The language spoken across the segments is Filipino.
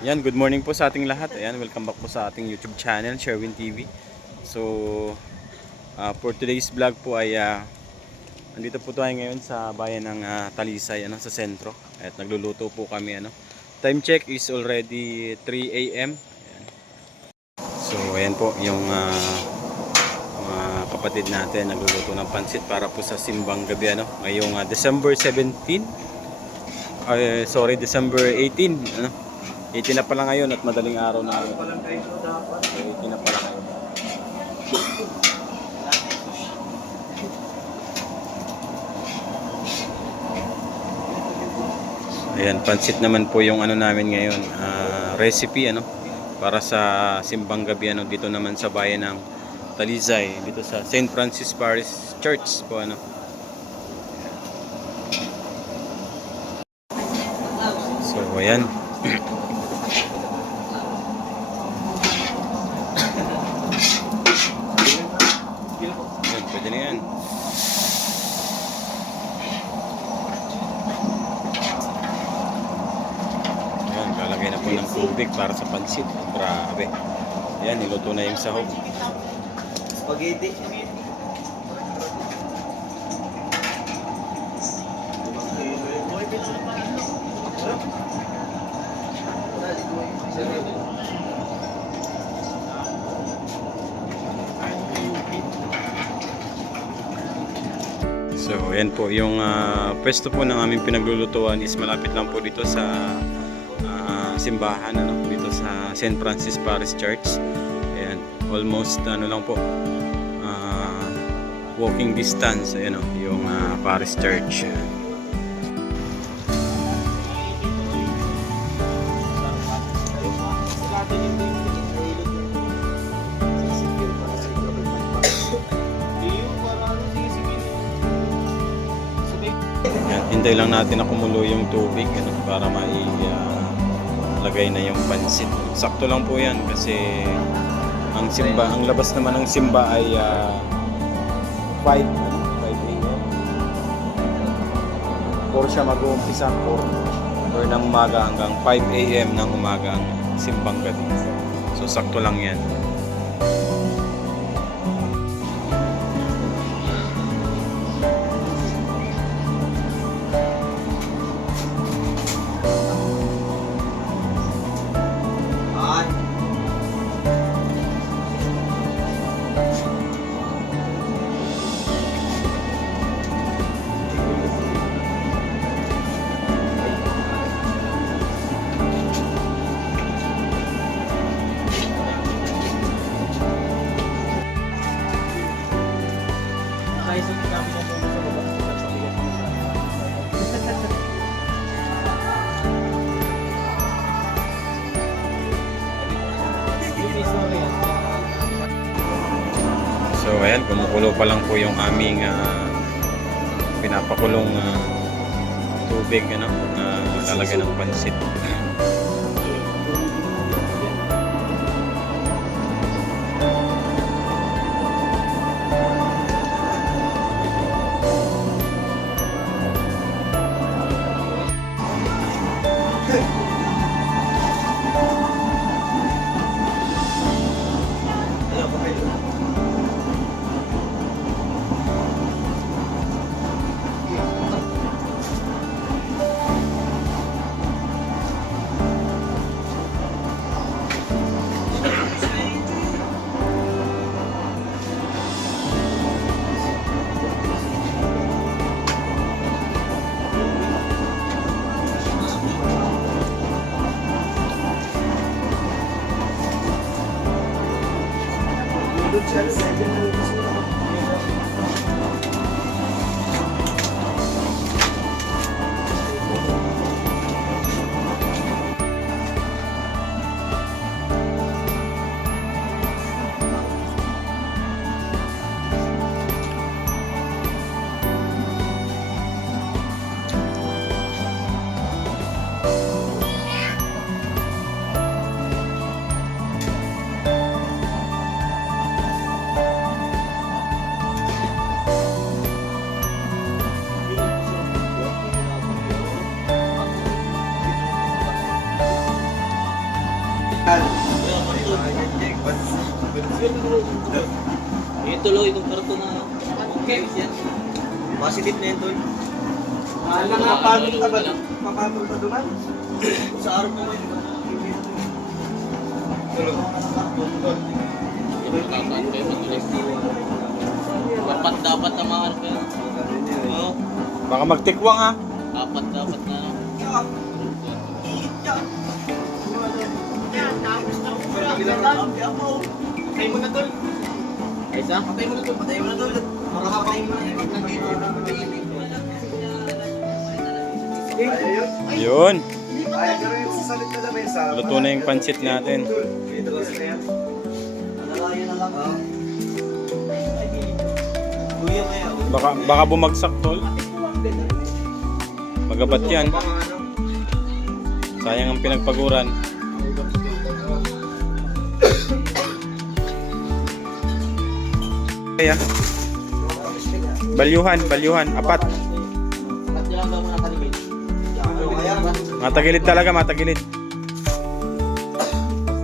Yan, good morning po sa ating lahat. Ayan, welcome back po sa ating YouTube channel, Sherwin TV. So, for today's vlog po ay andito po tayo ngayon sa bayan ng Talisay, sa sentro. At nagluluto po kami. Time check is already 3 a.m. Ayan. So, ayan po yung mga kapatid natin nagluluto ng pansit para po sa simbang gabi. Ngayong December 17. December 18. 18 na pala ngayon at madaling araw na ngayon. 18 na pala ngayon. Ayan, pansit naman po yung namin ngayon. Recipe para sa simbang gabi dito naman sa bayan ng Talisay, dito sa St. Francis Parish Church po So ayan. Pwede na yan. Ayan, kalagay na po ng tubig para sa pansit. Grabe. Ayan, niluto na yung sahog. Spaghetti. So, ayan po yung pwesto po ng aming pinaglulutuan is malapit lang po dito sa simbahan dito sa St. Francis Parish Church. Ayan, almost lang po walking distance yung Parish Church. Yan, hintay lang natin na kumulo yung tubig para lagay na yung pansit. Sakto lang po yan kasi ang labas naman ng simba ay 5 a.m. 4 siya mag-uumpisa 4 ng umaga hanggang 5 a.m. ng umaga ang simbang gabi. So sakto lang yan. So ayan, kumukulo pa lang po yung aming pinapakulong tubig na lalagay ng pansit. Yung tuloy, itong karto na ano. Okay, yan. Positive na yun, tol. Papatol ka ba? Papatol ka duman? Sa araw mo yun. Dapat na mga ano kayo. Oo. Baka magtikwang ha. Dapat na ano. Patay mo na tol. Ay isa? Patay mo na tol. Patay mo na tol. Makakapay mo na. Yun. Ay, pero yung sasalit na namin sa... Luto na yung pansit natin. Kuya kaya. Baka bumagsak tol. Magabat yan. Sayang ang pinagpaguran. Kaya. Balyuhan, apat. At lang daw muna kalimit. Matagilid talaga, matagilid.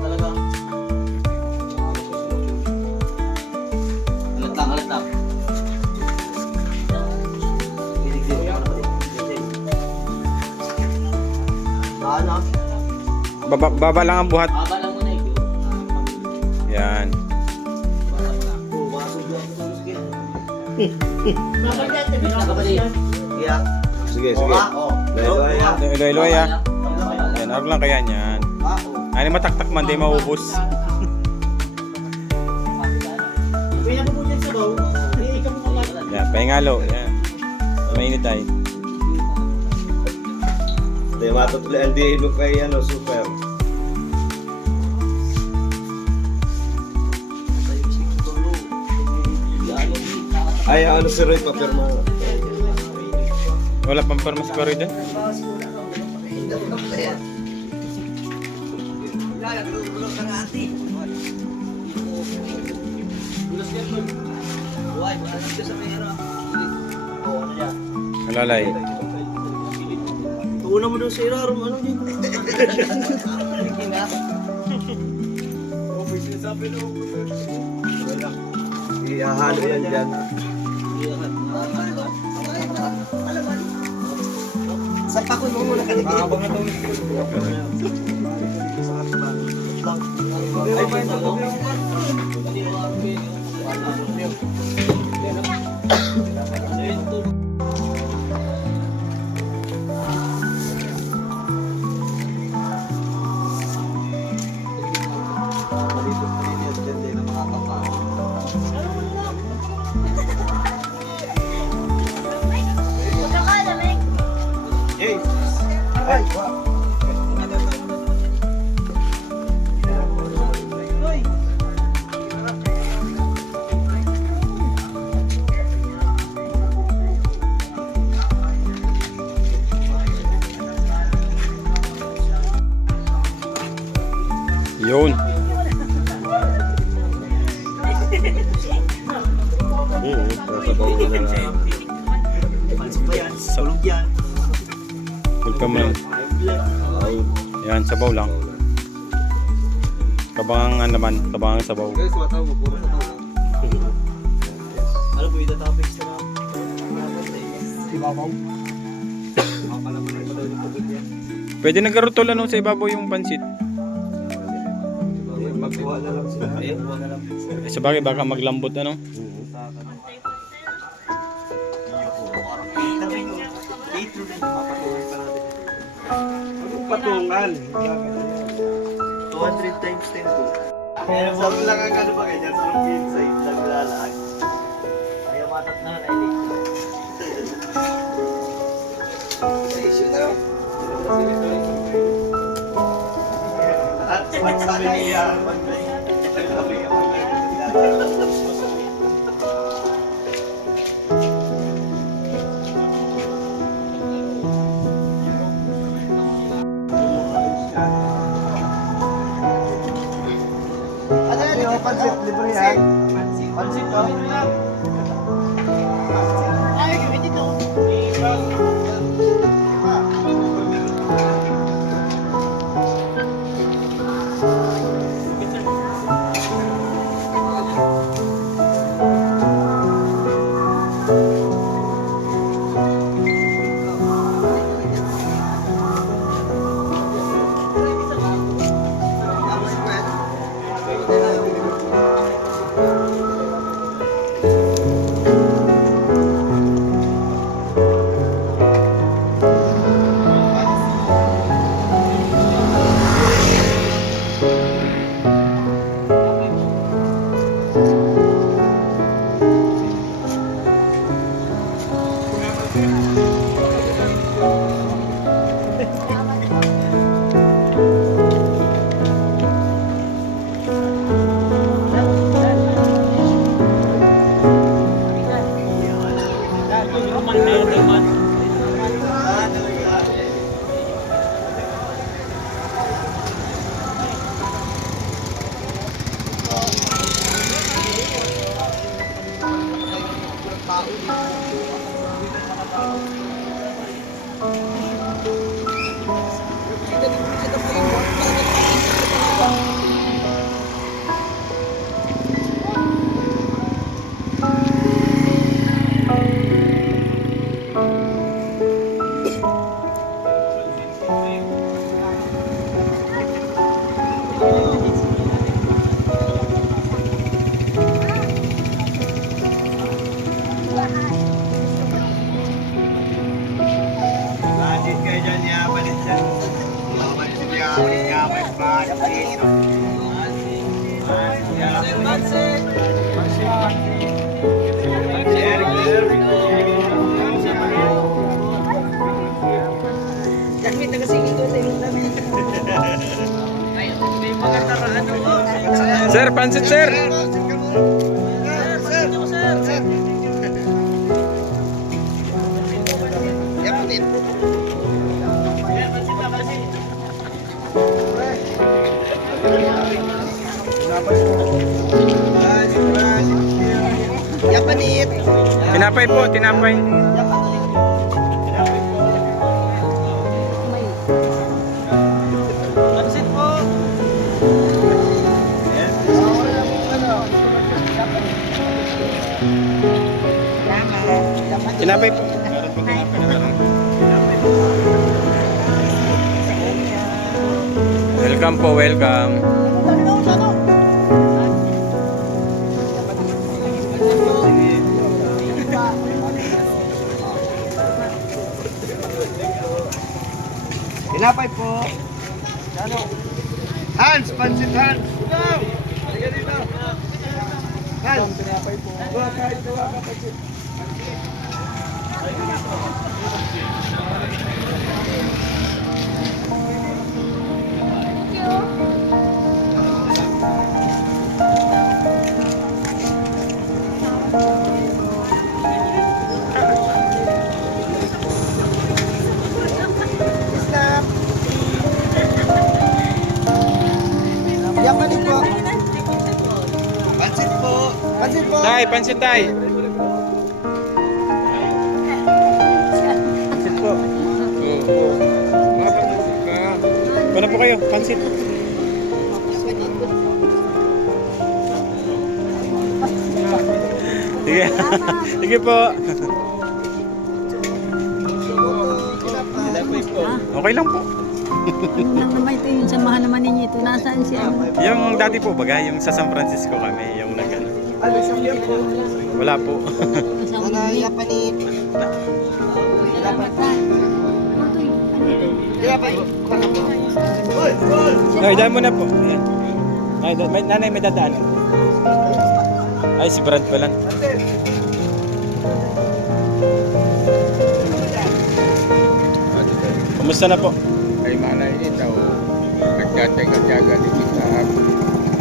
Talaga. Alat lang. Ano? Baba lang ang buhat. Aba lang muna ito. Yan. Sige, sige. Ilo ya. Yan, arog lang kaya yan. Ano mataktak man, di maubos. Yan, pahingalo. Yan. Mainit tayo. Hindi, matutuloy. Hindi, iba pa yan, super. Ay, ano si Roy, papirma. Wala pang permas pa rin doon. Alalay. Una mo daw sa irarom, ano din? Ihahalo yan dyan. Sa pakon mo muna kanina. Mahabang na itong ay, wow. Yun. Sasabaw ko na lang. Pansip pa yan, tulog yan. Welcome man. Yan, sabaw lang. Kabangan naman, kabangan sabaw. Guys, mataw mo, puro sa tao. Ano po yung topics na Si Babaw. Mapala mo na yung madali pagod yan. Pwede nagkarutol ano sa ibabaw yung pansit. Magkuha na lang sila. Ayun, huwag na lang. Eh, sa bagay baka maglambot ano. Patungan. 200 times 10 po. Sabi lang ang ano ba ganyan, sa inside lang lalaan. Ayaw matat na, nailig. Issue na. At magsabi niya. Ano yan? Yung pansit, libre yan. Pansit, oh. Ay, gawin dito. Sir, pansit sir. Yapanit. Tinapay po, tinapay. Pansit po. Tinapay po. Welcome po, welcome. Tinapay po. Hans, pansit Hans. Sige dito. Hans, tinapay po. Kahit gawa ka pansit. Yapanit po. Pansit po. Pansit po. Tay, pansit tay. Pansit po. Ano po kayo? Pansit. Sige. Sige po. Okay lang po. Lang naman ito yung samahan naman ninyo ito. Nasaan siya? Yung dati po baga, yung sa San Francisco kami, yung nagano. Ano sa iyo po? Wala po. Ano yapanit? Yapanit. Ay, daan mo na po. Ayan. Ay, nanay may dadaan. Ay, si Brad pa lang. Kumusta na po? Kay malay ito, nagtyaga-tyaga din kita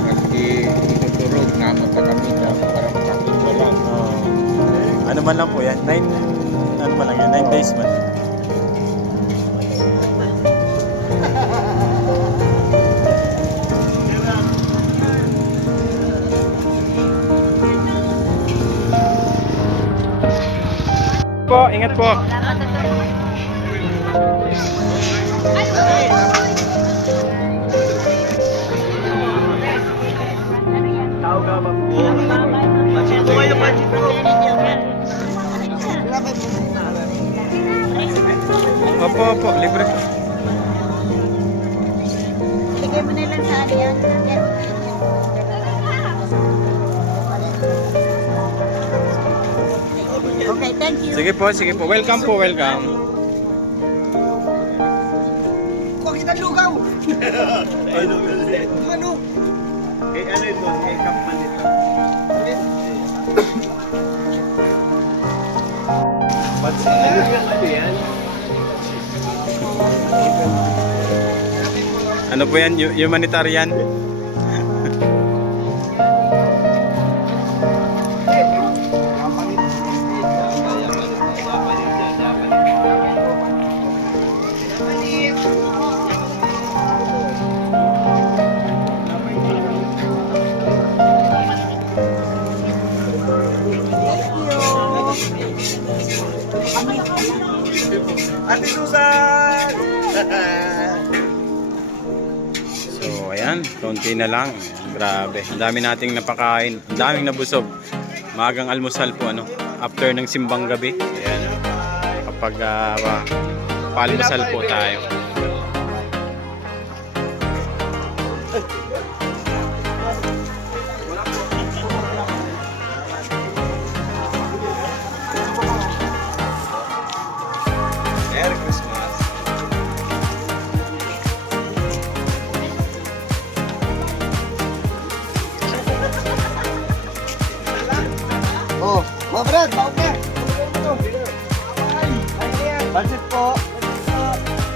maski tuturog naman sa kami para makakita lang. Ano man lang po yan? 9, ano man lang yan? 9 days man. Po, ingat po. Pansit po kayo, pansit po. Opo, opo, libre po. Ilagay mo na lang sa ano yan. Okay, thank you. Sige po, sige po. Welcome po, welcome. Kuha kita lugaw. Ano? Ano ito? Kay Kapman ito. Ano po yan? Humanitarian? Ate Susan! So, ayan. Konti na lang. Ayan, grabe. Ang dami nating napakain. Ang daming nabusog. Maagang almusal po, ano. After ng simbang gabi. Ayan. Kapag paalmusal po tayo. Merry Christmas.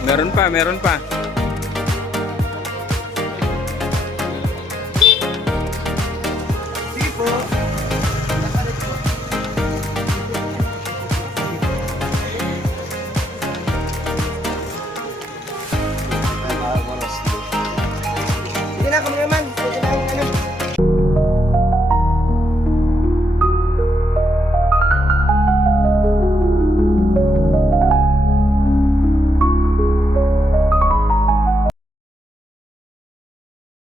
Meron pa, meron pa.